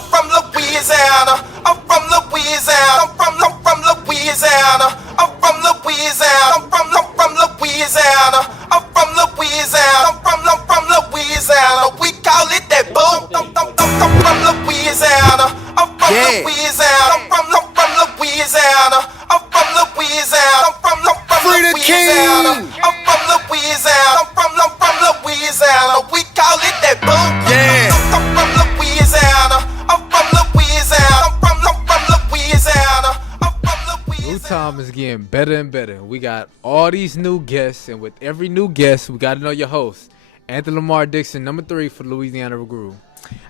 Louisiana. I'm from Louisiana. I'm from Louisiana. I'm from Louisiana. I'm from Louisiana. I'm from Louisiana. I'm from Louisiana. We call it that boom. I'm from Louisiana. I'm from Louisiana. I'm from Louisiana. I'm from Louisiana. I'm from Louisiana. I'm from Louisiana. I'm from Louisiana. We call it that boom. I'm from Louisiana. I'm from Louisiana. I'm from Louisiana. I'm from Roux Louisiana. time is getting better and better. We got all these new guests, and with every new guest, we got to know your host, Anthony Lamar Dixon, number 3 for Louisiana Roux.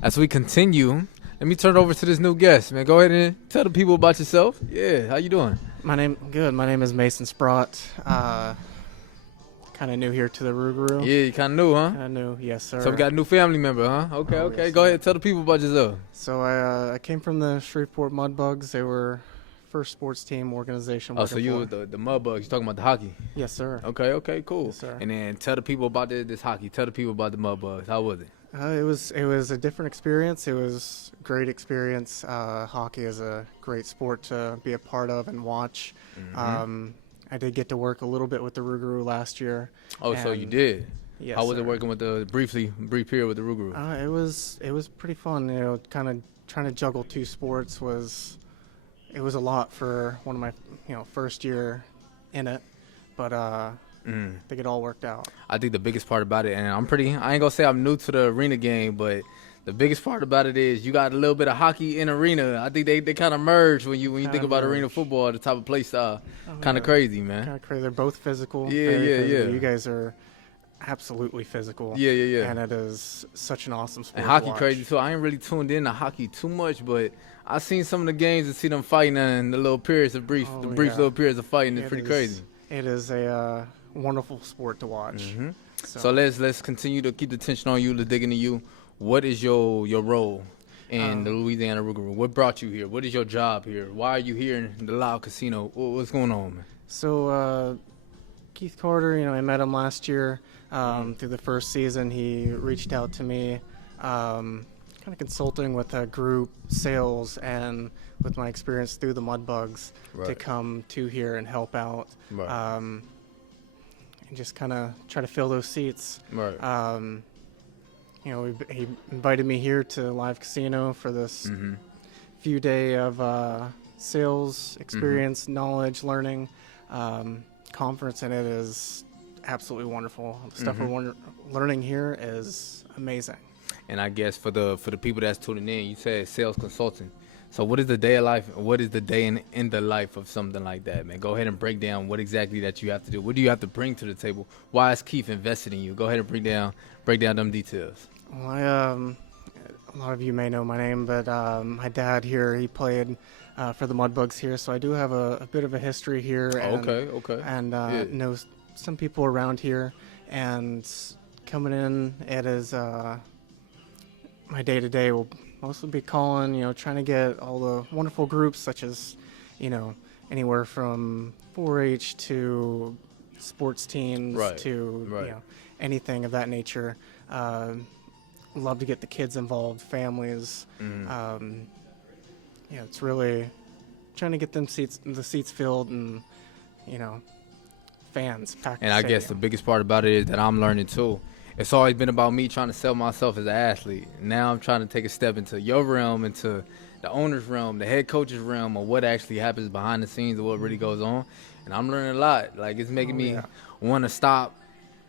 As we continue, let me turn it over to this new guest, man. Go ahead and tell the people about yourself. Yeah, how you doing? My name is Mason Sprot. Kind of new here to the Roux. Yeah, you kind of new, huh? Kind of new, yes, sir. So we got a new family member, huh? Okay, Oh, okay. yes, Go sir. ahead and tell the people about yourself. So I came from the Shreveport Mudbugs. They were first sports team organization. Oh, so working you for. were the Mud Bugs. You talking about the hockey? Yes, sir. Okay, okay, cool. Yes, sir. And then tell the people about this hockey. Tell the people about the Mud Bugs. How was it? It was a different experience. It was a great experience. Hockey is a great sport to be a part of and watch. I did get to work a little bit with the Roux last year. Oh, so you and- did. Yes, How was it sir. working with the brief period with the Roux? It was pretty fun. You know, kind of trying to juggle two sports was a lot for one of my first year in it, but I think it all worked out. I think the biggest part about it, and I ain't gonna say I'm new to the arena game, but the biggest part about it is you got a little bit of hockey in arena. I think they kind of merge when you think about arena football, the type of play style. Kind of crazy, man. Kind of crazy. They're both physical. Yeah, very yeah, physical. yeah. You guys are absolutely physical. Yeah, yeah, yeah. And it is such an awesome sport. And to hockey watch. crazy too. I ain't really tuned in to hockey too much, but I seen some of the games and see them fighting and the little periods of brief Oh, yeah. little periods of fighting. It's It pretty is- crazy. It is a wonderful sport to watch. So let's continue to keep the tension on you. Let's dig into you. What is your role in the Louisiana Roux? What brought you here? What is your job here? Why are you here in the Loud Casino? What's going on, man? So Keith Carter, I met him last year through the first season. He reached out to me, kind of consulting with a group sales and with my experience through the Mudbugs to Right. come to here and help out. Right. And just kind of try to fill those seats. Right. He invited me here to Live Casino for this few day of sales experience, knowledge, learning conference, and it is absolutely wonderful. The stuff we're learning here is amazing. And I guess for the people that's tuning in, you said sales consulting. So what is the day of life? What is the day in the life of something like that, man? Go ahead and break down what exactly that you have to do. What do you have to bring to the table? Why is Keith invested in you? Go ahead and break down them details. Well, a lot of you may know my name, but my dad here, he played for the Mudbugs here, so I do have a bit of a history here. And, Okay. And Yeah. know some people around here, and coming in, it is my day-to-day will mostly be calling, trying to get all the wonderful groups such as, anywhere from 4-H to sports teams Right, to, right. anything of that nature. Love to get the kids involved, families. It's really trying to get the seats filled and, fans packed. And I guess the biggest part about it is that I'm learning too. It's always been about me trying to sell myself as an athlete. Now I'm trying to take a step into your realm, into the owner's realm, the head coach's realm, of what actually happens behind the scenes of what really goes on. And I'm learning a lot. Like, it's making me want to stop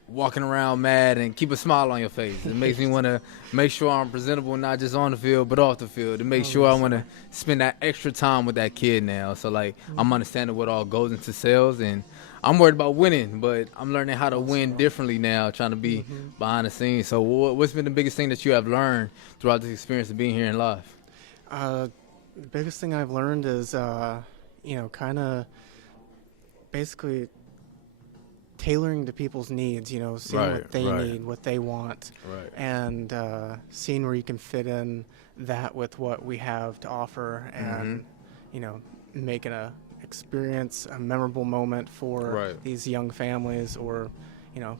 walking around mad and keep a smile on your face. It makes me want to make sure I'm presentable, not just on the field, but off the field. It makes sure I want to spend that extra time with that kid now. So, like, I'm understanding what all goes into sales, and I'm worried about winning, but I'm learning how to win differently now, trying to be behind the scenes. So what's been the biggest thing that you have learned throughout this experience of being here in live? The biggest thing I've learned is, kind of basically tailoring to people's needs, seeing what they need, what they want, and seeing where you can fit in that with what we have to offer, and, making a experience, a memorable moment for these young families, or,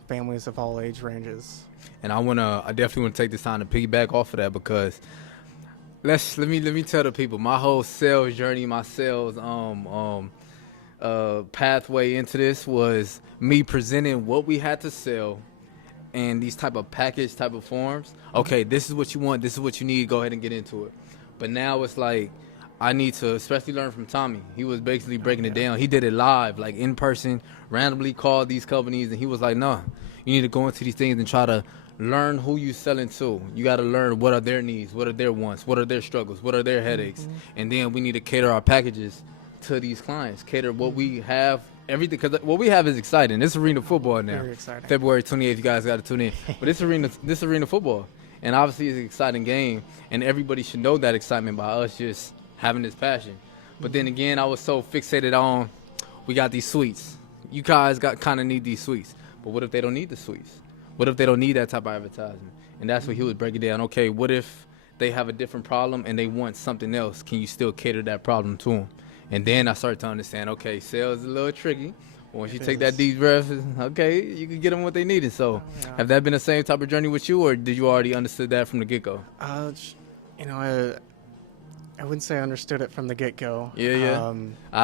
families of all age ranges. And I definitely want to take this time to piggyback off of that, because let me tell the people my whole sales journey, my sales pathway into this was me presenting what we had to sell and these type of package type of forms. Okay, this is what you want, this is what you need, go ahead and get into it. But now it's like I need to especially learn from Tommy. He was basically breaking it down. He did it live, like in person, randomly called these companies, and he was like, no, you need to go into these things and try to learn who you selling to. You got to learn what are their needs, what are their wants, what are their struggles, what are their headaches. And then we need to cater our packages to these clients, cater what we have, everything, because what we have is exciting. It's arena football now. Very exciting. February 28th, you guys got to tune in. But it's arena football, and obviously it's an exciting game, and everybody should know that excitement by us just having this passion. But then again, I was so fixated on, we got these suites. You guys kind of need these suites. But what if they don't need the suites? What if they don't need that type of advertisement? And that's what he was breaking down. Okay, what if they have a different problem and they want something else? Can you still cater that problem to them? And then I started to understand, okay, sales is a little tricky. Once you take that deep breath, okay, you can get them what they needed. So have that been the same type of journey with you, or did you already understood that from the get-go? I wouldn't say I understood it from the get-go. Yeah.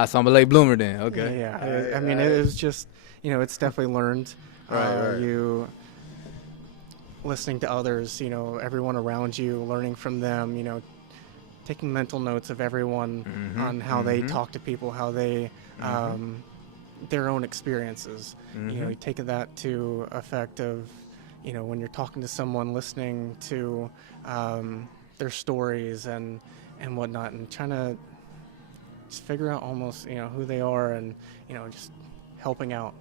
So I'm a late bloomer then. Okay. Yeah. I mean, it was just, it's definitely learned. Right. You listening to others, everyone around you, learning from them, taking mental notes of everyone on how they talk to people, how they, their own experiences. You take that to effect of, when you're talking to someone, listening to their stories and whatnot, and trying to just figure out almost, who they are, and, just helping out.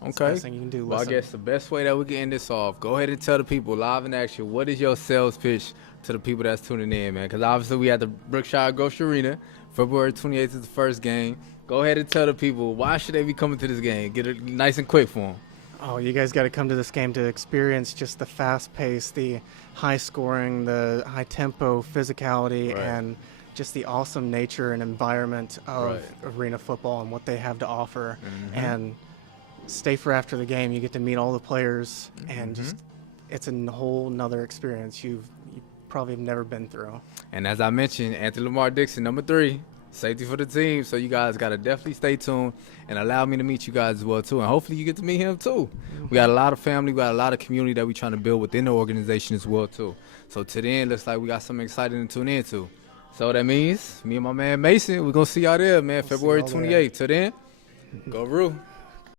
That's the Okay. best thing you can do. Well, I Listen. guess the best way that we can end this off, go ahead and tell the people live in action, what is your sales pitch to the people that's tuning in, man? Because obviously we had the Brookshire Ghost Arena. February 28th is the first game. Go ahead and tell the people, why should they be coming to this game? Get it nice and quick for them. Oh, you guys got to come to this game to experience just the fast pace, the high scoring, the high tempo, physicality, Right. and just the awesome nature and environment of Right. arena football and what they have to offer. And stay for after the game. You get to meet all the players, and just it's a whole nother experience you probably have never been through. And as I mentioned, Anthony Lamar Dixon, number 3, safety for the team. So you guys got to definitely stay tuned and allow me to meet you guys as well, too. And hopefully you get to meet him, too. We got a lot of family. We got a lot of community that we're trying to build within the organization as well, too. So to the end, looks like we got something exciting to tune into. So that means me and my man Mason, we're going to see y'all there, man, We'll see February y'all there. 28th. Till then, go Roux.